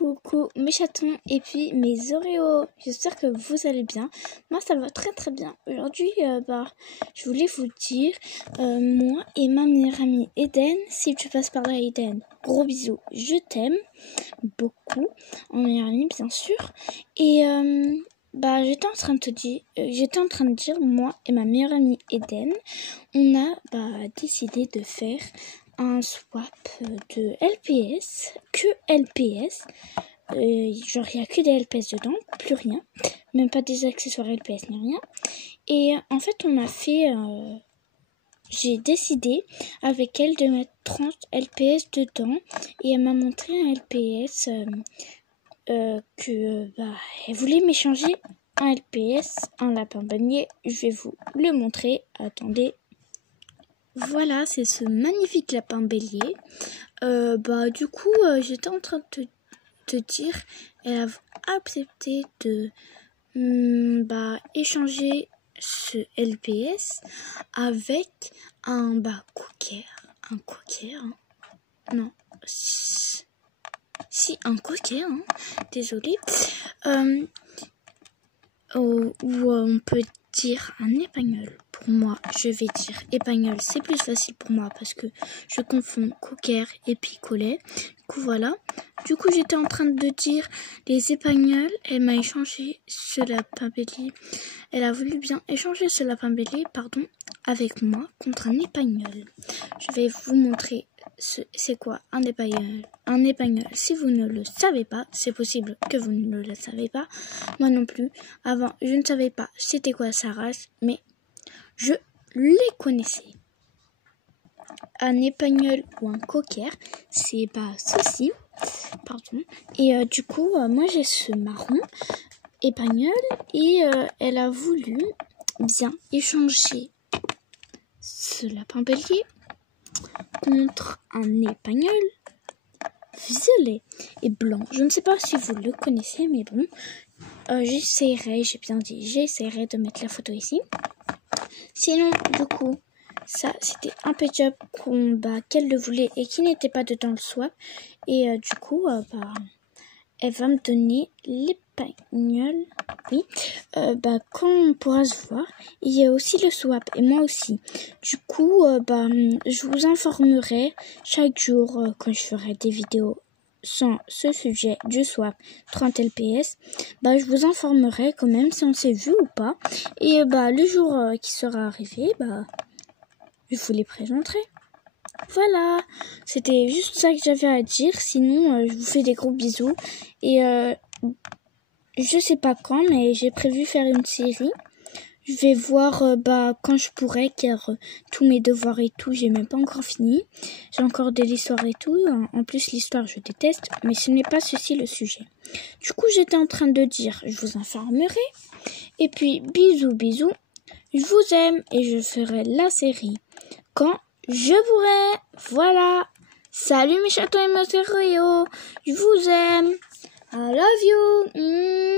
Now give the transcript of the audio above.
Coucou mes chatons et puis mes Oreos. J'espère que vous allez bien. Moi ça va très très bien. Aujourd'hui je voulais vous dire moi et ma meilleure amie Eden. Si tu passes par là Eden, gros bisous, je t'aime beaucoup. En meilleure amie bien sûr. Et j'étais en train de dire moi et ma meilleure amie Eden, on a décidé de faire un swap de LPS, que LPS, genre il n'y a que des LPS dedans, plus rien, même pas des accessoires LPS ni rien. Et en fait on a fait, j'ai décidé avec elle de mettre 30 LPS dedans et elle m'a montré un LPS elle voulait m'échanger un LPS, un lapin beignet. Je vais vous le montrer, attendez. Voilà, c'est ce magnifique lapin bélier. Du coup, j'étais en train de te dire, elle a accepté de échanger ce LPS avec un cocker. Un cocker, hein. Non, si un cocker, hein. Désolée. Ou on peut dire un épagnol. Pour moi, je vais dire épagnol. C'est plus facile pour moi parce que je confonds cocker et picolet. Du coup, voilà. Du coup, j'étais en train de dire les épagnols. Elle m'a échangé ce lapin bélier. Elle a voulu bien échanger ce lapin bélier, avec moi contre un épagnol. Je vais vous montrer c'est quoi un épagnol. Un épagnol, si vous ne le savez pas, c'est possible que vous ne le savez pas. Moi non plus. Avant, je ne savais pas c'était quoi sa race, mais je les connaissais. Un épagnol ou un cocker, c'est ceci. Pardon. Et du coup, moi j'ai ce marron épagnol et elle a voulu bien échanger ce lapin bélier contre un épagnol violet et blanc. Je ne sais pas si vous le connaissez, mais bon, j'essaierai de mettre la photo ici. Sinon, du coup, ça, c'était un petit job qu'elle le voulait et qui n'était pas dedans le swap. Et du coup, elle va me donner l'épagnol. Oui. Quand on pourra se voir, il y a aussi le swap et moi aussi. Du coup, je vous informerai chaque jour quand je ferai des vidéos sans ce sujet du swap 30 LPS. Je vous informerai quand même si on s'est vu ou pas. Et le jour qui sera arrivé, je vous les présenterai. Voilà, c'était juste ça que j'avais à dire. Sinon, je vous fais des gros bisous. Et je sais pas quand, mais j'ai prévu faire une série. Je vais voir quand je pourrai, car tous mes devoirs et tout, j'ai même pas encore fini. J'ai encore de l'histoire et tout. En plus, l'histoire, je déteste, mais ce n'est pas ceci le sujet. Du coup, j'étais en train de dire, je vous informerai. Et puis, bisous, bisous. Je vous aime et je ferai la série quand je pourrai. Voilà. Salut mes chatons et mes Oreos. Je vous aime. I love you.